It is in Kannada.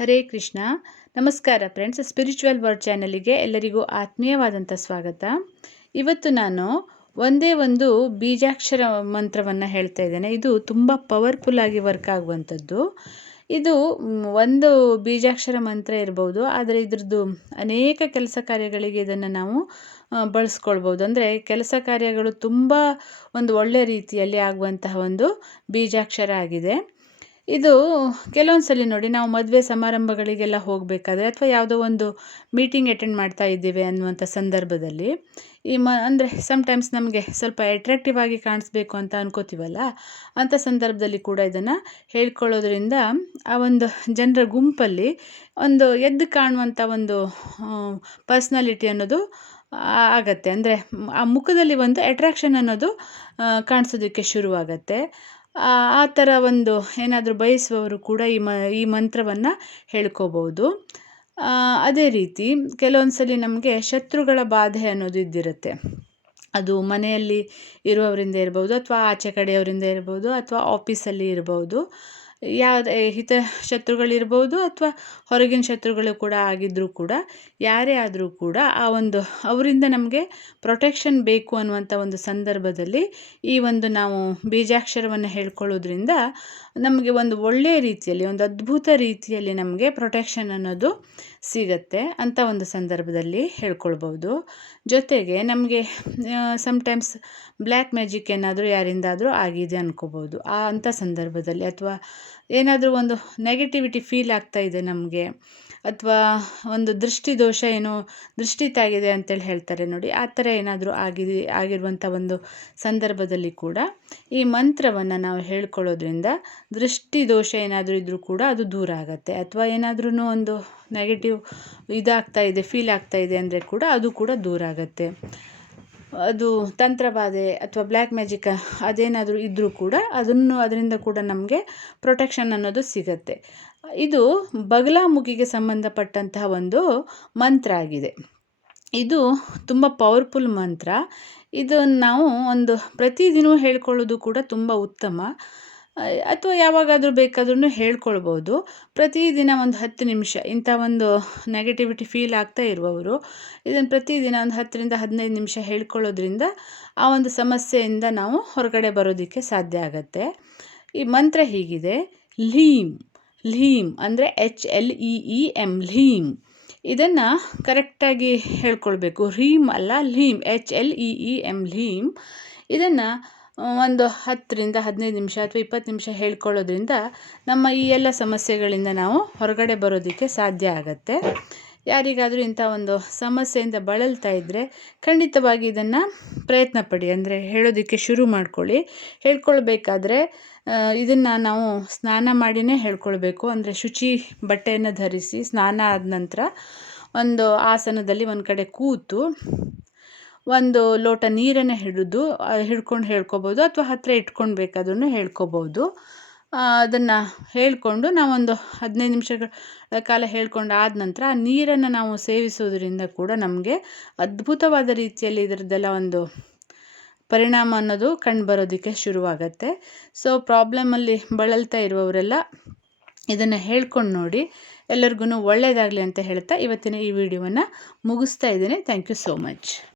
ಹರೇ ಕೃಷ್ಣ. ನಮಸ್ಕಾರ ಫ್ರೆಂಡ್ಸ್, ಸ್ಪಿರಿಚುವಲ್ ವರ್ಡ್ ಚಾನಲಿಗೆ ಎಲ್ಲರಿಗೂ ಆತ್ಮೀಯವಾದಂಥ ಸ್ವಾಗತ. ಇವತ್ತು ನಾನು ಒಂದೇ ಒಂದು ಬೀಜಾಕ್ಷರ ಮಂತ್ರವನ್ನು ಹೇಳ್ತಾ ಇದ್ದೇನೆ. ಇದು ತುಂಬ ಪವರ್ಫುಲ್ ಆಗಿ ವರ್ಕ್ ಆಗುವಂಥದ್ದು. ಇದು ಒಂದು ಬೀಜಾಕ್ಷರ ಮಂತ್ರ ಇರ್ಬೋದು, ಆದರೆ ಇದ್ರದ್ದು ಅನೇಕ ಕೆಲಸ ಕಾರ್ಯಗಳಿಗೆ ಇದನ್ನು ನಾವು ಬಳಸ್ಕೊಳ್ಬೋದು. ಅಂದರೆ ಕೆಲಸ ಕಾರ್ಯಗಳು ತುಂಬ ಒಂದು ಒಳ್ಳೆಯ ರೀತಿಯಲ್ಲಿ ಆಗುವಂತಹ ಒಂದು ಬೀಜಾಕ್ಷರ ಆಗಿದೆ. ಇದು ಕೆಲವೊಂದು ಸಲ ನೋಡಿ, ನಾವು ಮದುವೆ ಸಮಾರಂಭಗಳಿಗೆಲ್ಲ ಹೋಗಬೇಕಾದ್ರೆ ಅಥವಾ ಯಾವುದೋ ಒಂದು ಮೀಟಿಂಗ್ ಅಟೆಂಡ್ ಮಾಡ್ತಾ ಇದ್ದೇವೆ ಅನ್ನುವಂಥ ಸಂದರ್ಭದಲ್ಲಿ ಅಂದರೆ ಸಮ್ಟೈಮ್ಸ್ ನಮಗೆ ಸ್ವಲ್ಪ ಅಟ್ರಾಕ್ಟಿವ್ ಆಗಿ ಕಾಣಿಸ್ಬೇಕು ಅಂತ ಅನ್ಕೋತೀವಲ್ಲ, ಅಂಥ ಸಂದರ್ಭದಲ್ಲಿ ಕೂಡ ಇದನ್ನು ಹೇಳ್ಕೊಳ್ಳೋದ್ರಿಂದ ಆ ಒಂದು ಜನರ ಗುಂಪಲ್ಲಿ ಒಂದು ಎದ್ದು ಕಾಣುವಂಥ ಒಂದು ಪರ್ಸ್ನಾಲಿಟಿ ಅನ್ನೋದು ಆಗತ್ತೆ. ಅಂದರೆ ಆ ಮುಖದಲ್ಲಿ ಒಂದು ಅಟ್ರಾಕ್ಷನ್ ಅನ್ನೋದು ಕಾಣಿಸೋದಕ್ಕೆ ಶುರುವಾಗತ್ತೆ. ಆ ಥರ ಒಂದು ಏನಾದರೂ ಬಯಸುವವರು ಕೂಡ ಈ ಮಂತ್ರವನ್ನು ಹೇಳ್ಕೋಬೋದು. ಅದೇ ರೀತಿ ಕೆಲವೊಂದು ಸಲ ನಮಗೆ ಶತ್ರುಗಳ ಬಾಧೆ ಅನ್ನೋದು ಇದ್ದಿರುತ್ತೆ. ಅದು ಮನೆಯಲ್ಲಿ ಇರುವವರಿಂದ ಇರ್ಬೋದು, ಅಥವಾ ಆಚೆ ಕಡೆಯವರಿಂದ ಇರ್ಬೋದು, ಅಥವಾ ಆಫೀಸಲ್ಲಿ ಇರ್ಬೋದು. ಯಾವುದೇ ಶತ್ರುಗಳಿರ್ಬೋದು ಅಥವಾ ಹೊರಗಿನ ಶತ್ರುಗಳು ಕೂಡ ಆಗಿದ್ದರೂ ಕೂಡ, ಯಾರೇ ಆದರೂ ಕೂಡ ಆ ಒಂದು ಅವರಿಂದ ನಮಗೆ ಪ್ರೊಟೆಕ್ಷನ್ ಬೇಕು ಅನ್ನುವಂಥ ಒಂದು ಸಂದರ್ಭದಲ್ಲಿ ಈ ಒಂದು ನಾವು ಬೀಜಾಕ್ಷರವನ್ನು ಹೇಳ್ಕೊಳ್ಳೋದ್ರಿಂದ ನಮಗೆ ಒಂದು ಒಳ್ಳೆಯ ರೀತಿಯಲ್ಲಿ, ಒಂದು ಅದ್ಭುತ ರೀತಿಯಲ್ಲಿ ನಮಗೆ ಪ್ರೊಟೆಕ್ಷನ್ ಅನ್ನೋದು ಸಿಗತ್ತೆ. ಅಂಥ ಒಂದು ಸಂದರ್ಭದಲ್ಲಿ ಹೇಳ್ಕೊಳ್ಬೋದು. ಜೊತೆಗೆ ನಮಗೆ ಸಮ್ಟೈಮ್ಸ್ ಬ್ಲ್ಯಾಕ್ ಮ್ಯಾಜಿಕ್ ಏನಾದರೂ ಯಾರಿಂದಾದರೂ ಆಗಿದೆ ಅನ್ಕೋಬೋದು. ಅಂಥ ಸಂದರ್ಭದಲ್ಲಿ, ಅಥವಾ ಏನಾದರೂ ಒಂದು ನೆಗೆಟಿವಿಟಿ ಫೀಲ್ ಆಗ್ತಾ ಇದೆ ನಮಗೆ, ಅಥವಾ ಒಂದು ದೃಷ್ಟಿ ದೋಷ, ಏನೋ ದೃಷ್ಟಿ ತಾಗಿದೆ ಅಂತೇಳಿ ಹೇಳ್ತಾರೆ ನೋಡಿ, ಆ ಥರ ಏನಾದರೂ ಆಗಿರುವಂಥ ಒಂದು ಸಂದರ್ಭದಲ್ಲಿ ಕೂಡ ಈ ಮಂತ್ರವನ್ನು ನಾವು ಹೇಳ್ಕೊಳ್ಳೋದ್ರಿಂದ ದೃಷ್ಟಿ ದೋಷ ಏನಾದರೂ ಇದ್ದರೂ ಕೂಡ ಅದು ದೂರ ಆಗುತ್ತೆ. ಅಥವಾ ಏನಾದ್ರೂ ಒಂದು ನೆಗೆಟಿವ್ ಇದಾಗ್ತಾ ಇದೆ, ಫೀಲ್ ಆಗ್ತಾ ಇದೆ ಅಂದರೆ ಕೂಡ ಅದು ಕೂಡ ದೂರ ಆಗುತ್ತೆ. ಅದು ತಂತ್ರಬಾಧೆ ಅಥವಾ ಬ್ಲ್ಯಾಕ್ ಮ್ಯಾಜಿಕ್ ಅದೇನಾದರೂ ಇದ್ದರೂ ಕೂಡ ಅದರಿಂದ ಕೂಡ ನಮಗೆ ಪ್ರೊಟೆಕ್ಷನ್ ಅನ್ನೋದು ಸಿಗತ್ತೆ. ಇದು ಬಗಲಾಮುಖಿಗೆ ಸಂಬಂಧಪಟ್ಟಂತಹ ಒಂದು ಮಂತ್ರ ಆಗಿದೆ. ಇದು ತುಂಬ ಪವರ್ಫುಲ್ ಮಂತ್ರ. ಇದನ್ನು ನಾವು ಒಂದು ಪ್ರತಿದಿನ ಹೇಳ್ಕೊಳ್ಳೋದು ಕೂಡ ತುಂಬ ಉತ್ತಮ. ಅಥವಾ ಯಾವಾಗಾದರೂ ಬೇಕಾದ್ರೂ ಹೇಳ್ಕೊಳ್ಬೋದು. ಪ್ರತಿದಿನ ಒಂದು 10 ನಿಮಿಷ, ಇಂಥ ಒಂದು ನೆಗೆಟಿವಿಟಿ ಫೀಲ್ ಆಗ್ತಾ ಇರುವವರು ಇದನ್ನು ಪ್ರತಿದಿನ ಒಂದು 10ರಿಂದ 15 ನಿಮಿಷ ಹೇಳ್ಕೊಳ್ಳೋದ್ರಿಂದ ಆ ಒಂದು ಸಮಸ್ಯೆಯಿಂದ ನಾವು ಹೊರಗಡೆ ಬರೋದಕ್ಕೆ ಸಾಧ್ಯ ಆಗತ್ತೆ. ಈ ಮಂತ್ರ ಹೀಗಿದೆ: ಲೀಮ್. ಲೀಮ್ ಅಂದರೆ HLEEM, ಲೀಮ್. ಇದನ್ನು ಕರೆಕ್ಟಾಗಿ ಹೇಳ್ಕೊಳ್ಬೇಕು. ರೀಮ್ ಅಲ್ಲ, ಲೀಮ್, HLEEM, ಲೀಮ್. ಇದನ್ನು ಒಂದು 10ರಿಂದ 15 ನಿಮಿಷ ಅಥವಾ 20 ನಿಮಿಷ ಹೇಳ್ಕೊಳ್ಳೋದ್ರಿಂದ ನಮ್ಮ ಈ ಎಲ್ಲ ಸಮಸ್ಯೆಗಳಿಂದ ನಾವು ಹೊರಗಡೆ ಬರೋದಕ್ಕೆ ಸಾಧ್ಯ ಆಗತ್ತೆ. ಯಾರಿಗಾದರೂ ಇಂಥ ಒಂದು ಸಮಸ್ಯೆಯಿಂದ ಬಳಲ್ತಾ ಇದ್ದರೆ ಖಂಡಿತವಾಗಿ ಇದನ್ನು ಪ್ರಯತ್ನ ಪಡಿ. ಅಂದರೆ ಹೇಳೋದಕ್ಕೆ ಶುರು ಮಾಡ್ಕೊಳ್ಳಿ. ಹೇಳ್ಕೊಳ್ಬೇಕಾದ್ರೆ ಇದನ್ನು ನಾವು ಸ್ನಾನ ಮಾಡಿನೇ ಹೇಳ್ಕೊಳ್ಬೇಕು. ಅಂದರೆ ಶುಚಿ ಬಟ್ಟೆಯನ್ನು ಧರಿಸಿ ಸ್ನಾನ ಆದ ನಂತರ ಒಂದು ಆಸನದಲ್ಲಿ ಒಂದು ಕಡೆ ಕೂತು ಒಂದು ಲೋಟ ನೀರನ್ನು ಹಿಡ್ಕೊಂಡು ಹೇಳ್ಕೊಬೋದು, ಅಥವಾ ಹತ್ತಿರ ಇಟ್ಕೊಂಡು ಬೇಕಾದ್ರೂ ಹೇಳ್ಕೊಬೋದು. ಅದನ್ನು ಹೇಳ್ಕೊಂಡು ನಾವೊಂದು 15 ನಿಮಿಷಗಳ ಕಾಲ ಹೇಳ್ಕೊಂಡು ಆದ ನಂತರ ಆ ನೀರನ್ನು ನಾವು ಸೇವಿಸೋದ್ರಿಂದ ಕೂಡ ನಮಗೆ ಅದ್ಭುತವಾದ ರೀತಿಯಲ್ಲಿ ಇದರದ್ದೆಲ್ಲ ಒಂದು ಪರಿಣಾಮ ಅನ್ನೋದು ಕಂಡುಬರೋದಕ್ಕೆ ಶುರುವಾಗತ್ತೆ. ಸೊ ಪ್ರಾಬ್ಲಮಲ್ಲಿ ಬಳಲ್ತಾ ಇರುವವರೆಲ್ಲ ಇದನ್ನು ಹೇಳ್ಕೊಂಡು ನೋಡಿ. ಎಲ್ಲರಿಗೂ ಒಳ್ಳೆಯದಾಗಲಿ ಅಂತ ಹೇಳ್ತಾ ಇವತ್ತಿನ ಈ ವಿಡಿಯೋವನ್ನು ಮುಗಿಸ್ತಾ ಇದ್ದೇನೆ. Thank you so much.